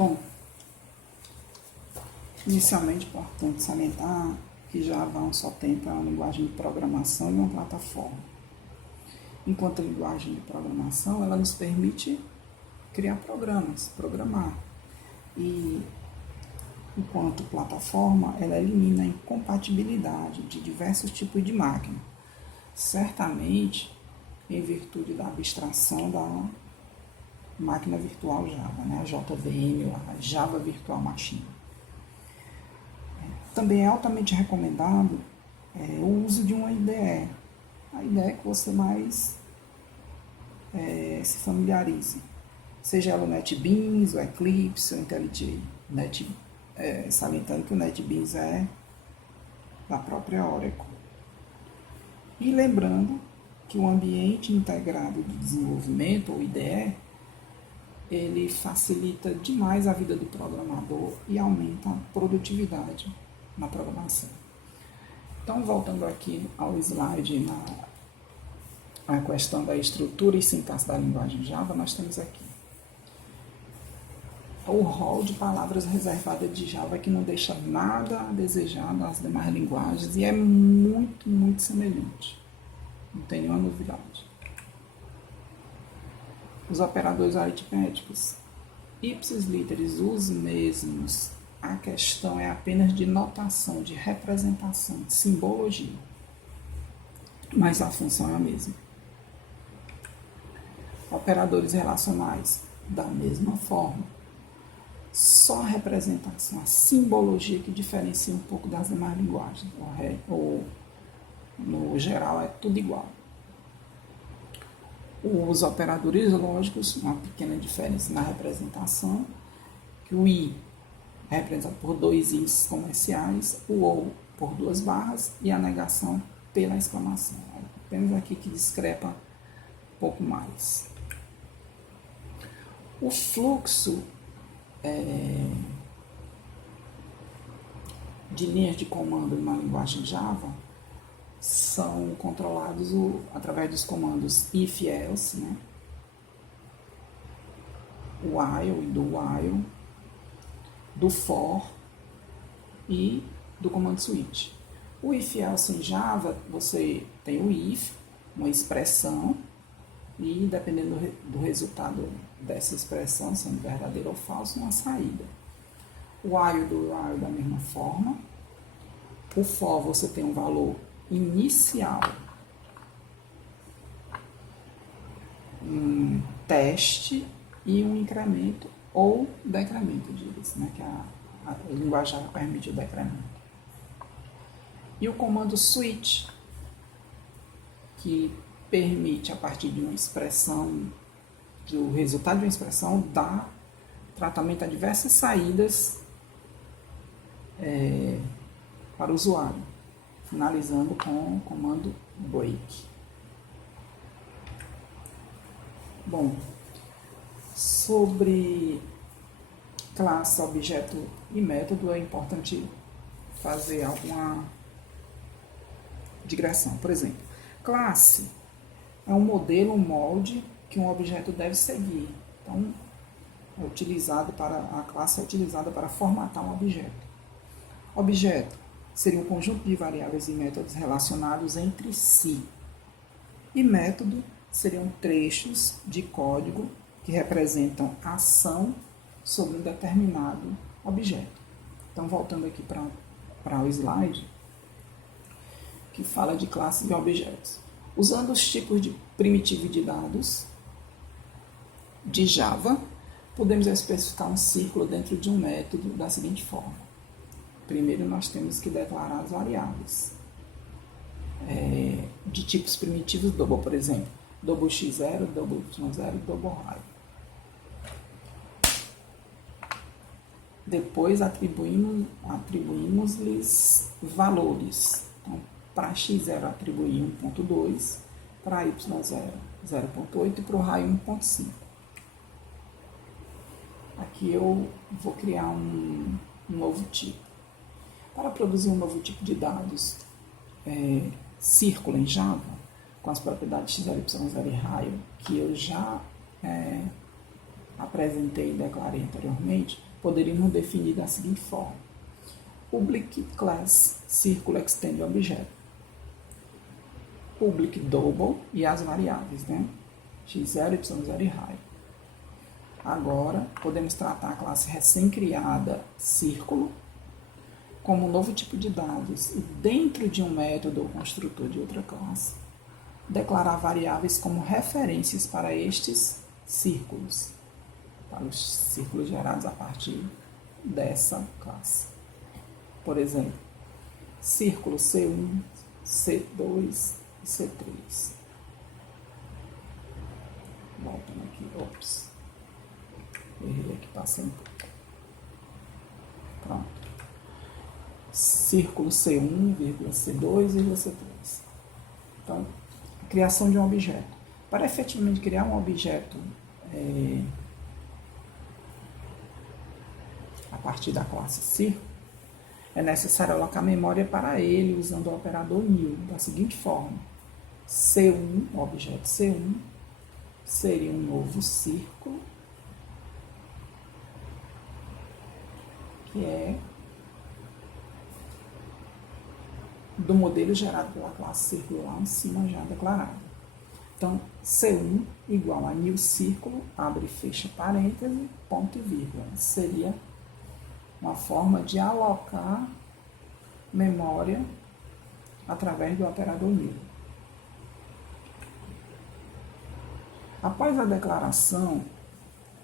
Bom, inicialmente é importante salientar que Java é um só tempo, é uma linguagem de programação e uma plataforma. Enquanto a linguagem de programação, ela nos permite criar programas, programar. E enquanto plataforma, ela elimina a incompatibilidade de diversos tipos de máquina. Certamente, em virtude da abstração da máquina virtual Java, né? A JVM, a Java Virtual Machine. Também é altamente recomendado o uso de uma IDE. A IDE que você mais se familiarize. Seja ela o NetBeans, o Eclipse, o IntelliJ. Salientando que o NetBeans é da própria Oracle. E lembrando que o ambiente integrado de desenvolvimento, ou IDE, ele facilita demais a vida do programador e aumenta a produtividade na programação. Então, voltando aqui ao slide na questão da estrutura e sintaxe da linguagem Java, nós temos aqui o rol de palavras reservadas de Java que não deixa nada a desejar nas demais linguagens e é muito, muito semelhante. Não tem nenhuma novidade. Os operadores aritméticos, ipsis literis, os mesmos. A questão é apenas de notação, de representação, de simbologia. Mas a função é a mesma. Operadores relacionais, da mesma forma. Só a representação, a simbologia que diferencia um pouco das demais linguagens. No geral, é tudo igual. Os operadores lógicos, uma pequena diferença na representação, que o I é representado por dois Is comerciais, o OU por duas barras e a negação pela exclamação. Apenas aqui que discrepa um pouco mais. O fluxo de linhas de comando na linguagem Java são controlados através dos comandos if else, né? O while e do while, do for e do comando switch. O if else em Java, você tem o if, uma expressão, e dependendo do resultado dessa expressão, sendo verdadeiro ou falso, uma saída. O while do while da mesma forma. O for você tem um valor inicial, um teste e um incremento ou decremento, diz, né? Que a linguagem permite o decremento. E o comando switch, que permite, a partir de uma expressão, do resultado de uma expressão, dar tratamento a diversas saídas para o usuário, finalizando com o comando break. Bom, sobre classe, objeto e método, é importante fazer alguma digressão. Por exemplo, classe é um modelo, um molde que um objeto deve seguir. Então, a classe é utilizada para formatar um objeto. Objeto seria um conjunto de variáveis e métodos relacionados entre si. E método seriam trechos de código que representam ação sobre um determinado objeto. Então, voltando aqui para o slide, que fala de classes e objetos. Usando os tipos de primitivo de dados de Java, podemos especificar um círculo dentro de um método da seguinte forma. Primeiro, nós temos que declarar as variáveis de tipos primitivos double, por exemplo, double x0, double y0, double high. Depois, atribuímos-lhes valores. Então, para x0 atribuir 1.2, para y0 0.8 e para o high 1.5. Aqui eu vou criar um novo tipo. Para produzir um novo tipo de dados círculo em Java, com as propriedades x0, y0 e raio, que eu já apresentei e declarei anteriormente, poderíamos definir da seguinte forma: public class círculo extend objeto, public double e as variáveis, né? x0, y0 e raio. Agora, podemos tratar a classe recém-criada círculo como um novo tipo de dados e dentro de um método ou construtor de outra classe, declarar variáveis como referências para estes círculos, para os círculos gerados a partir dessa classe. Por exemplo, círculo C1, C2 e C3. Voltando aqui, ops. Errei aqui, passei um pouco. Pronto. Círculo C1, C2 e C3. Então, a criação de um objeto. Para efetivamente criar um objeto a partir da classe círculo, é necessário alocar memória para ele usando o operador new, da seguinte forma: C1, o objeto C1, seria um novo círculo, que é do modelo gerado pela classe círculo lá em cima já declarado. Então, C1 igual a new círculo, abre e fecha parêntese, ponto e vírgula. Seria uma forma de alocar memória através do operador new. Após a declaração,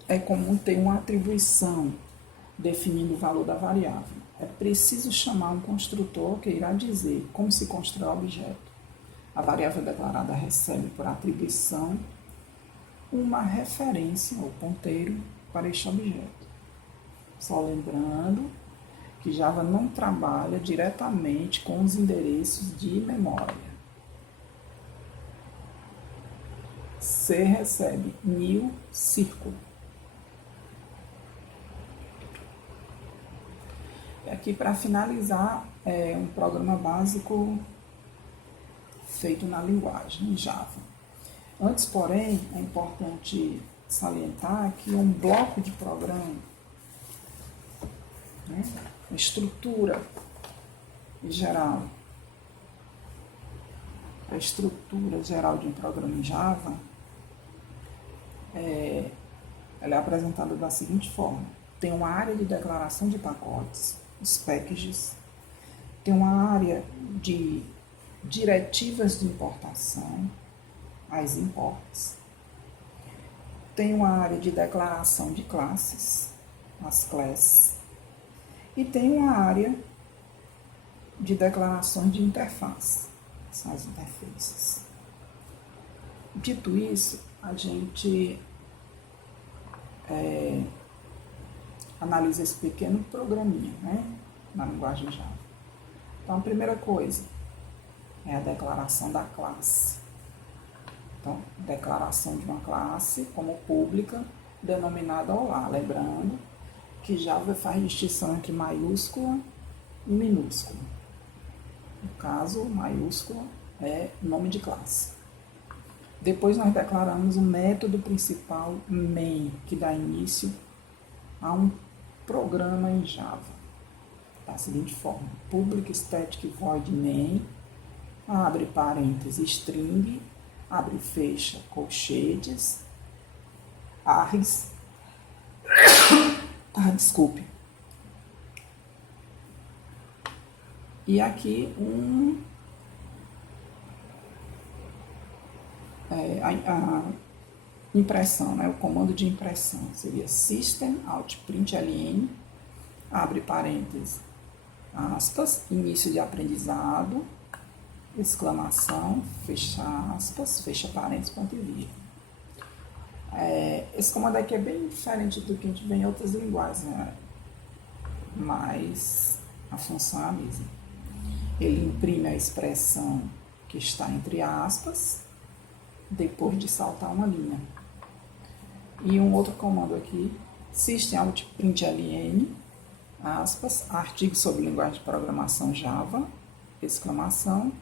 é comum ter uma atribuição definindo o valor da variável. É preciso chamar um construtor que irá dizer como se constrói o objeto. A variável declarada recebe por atribuição uma referência ou ponteiro para este objeto. Só lembrando que Java não trabalha diretamente com os endereços de memória. C recebe new círculo. E aqui, para finalizar, é um programa básico feito na linguagem, em Java. Antes, porém, é importante salientar que um bloco de programa, né, a estrutura geral, de um programa em Java, ela é apresentada da seguinte forma: tem uma área de declaração de pacotes, os packages, tem uma área de diretivas de importação, as imports, tem uma área de declaração de classes, as classes, e tem uma área de declarações de interface, são as interfaces. Dito isso, a gente analisa esse pequeno programinha, né, na linguagem Java. Então, a primeira coisa é a declaração da classe. Então, declaração de uma classe como pública, denominada olá. Lembrando que Java faz distinção entre maiúscula e minúscula. No caso, maiúscula é nome de classe. Depois nós declaramos o método principal main, que dá início a um programa em Java. Da seguinte forma: public static void main, abre parênteses, string, abre e fecha colchetes, args, desculpe. E aqui a impressão, né? O comando de impressão seria system out println, abre parênteses, aspas, início de aprendizado, exclamação, fecha aspas, fecha parênteses, ponto e vírgula. Esse comando aqui é bem diferente do que a gente vê em outras linguagens, né? Mas a função é a mesma. Ele imprime a expressão que está entre aspas, depois de saltar uma linha. E um outro comando aqui, system out println, aspas, artigo sobre linguagem de programação Java, exclamação,